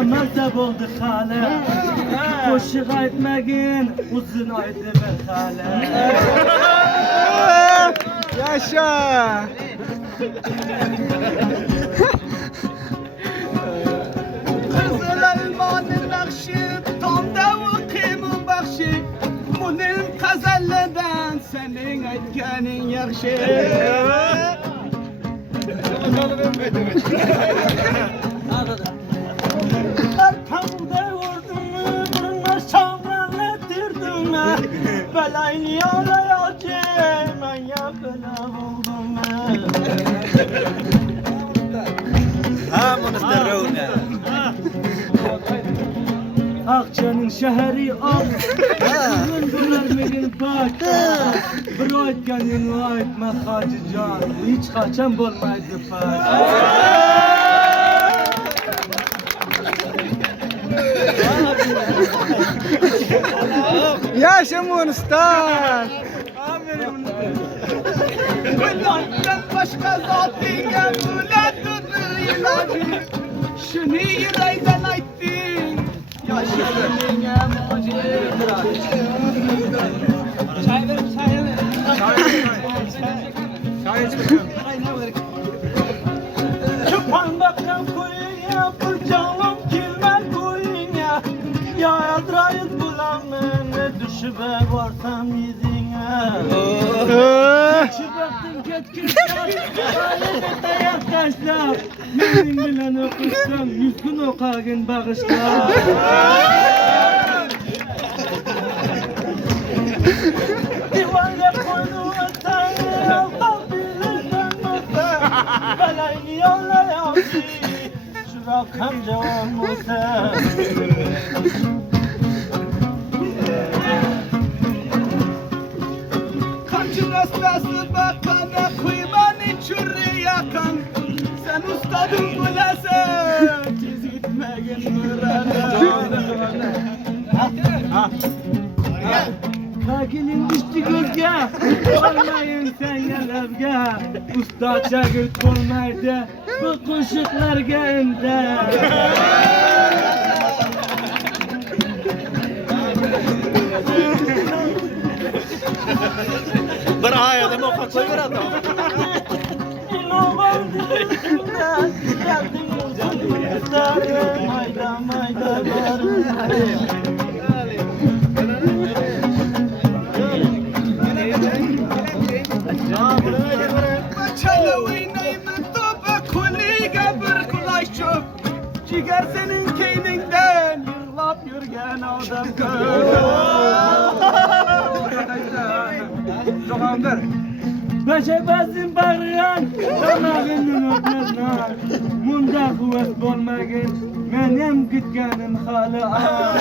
Mazda buldu hale. Koşuk aytmagin, uzun aydı bir hale. Yaşa. Kızıl elmanın nakşı, tam da kıyımın bakşı. Bunun kazalleden senin aytganin yakşı. Arkamda vurdun mu, burma şavranlettirdin mi? Belayını yalayacağım, ben ya bela buldum mu? Akçanın şehri al, Gündülermenin bak. Bir aytganin aytma Hacı Can, hiç kaçan bulmaydı bak. Yaşa Monistar. Bundan başka zatine böyle tutuyla şunu yüreğden ayttin. Yaşadın emoji. Çay verin, çay verin. Çıpan bakan koyuya, fırçalım kilmer koyuya. Ya adrayıt bulamın, düşüp varsam yüzüne. Çıbaktın ketkişler, alemete yaktaşlar. Benim bilen okusam, 100 gün okagın bağışlar. Divane koydu atan, altan bilirden muhtar. Belayını yollayamdı, şu rakam cevap muhtar. Kaçın rastası bakana, kuymanı çürü yakan. Sen ustadın bulasın, tiz gitmegin mürada. Kakilin düştü gözge, olmayın sen yalavge. Usta çagırt olmaydı, bu kuşuklar geldi. Bir ayada okutsa bir adam. Mayda mayda barım. Çalı oynayıp topa kuliga bir kulay çok. Ciger senin keyninden yığlap yürgen adam kör. Tamamdır. Beşe bezin bağıran, tamağının öpmezler. Munda kuvvet bulmagin, menem gitgenim halı ağır.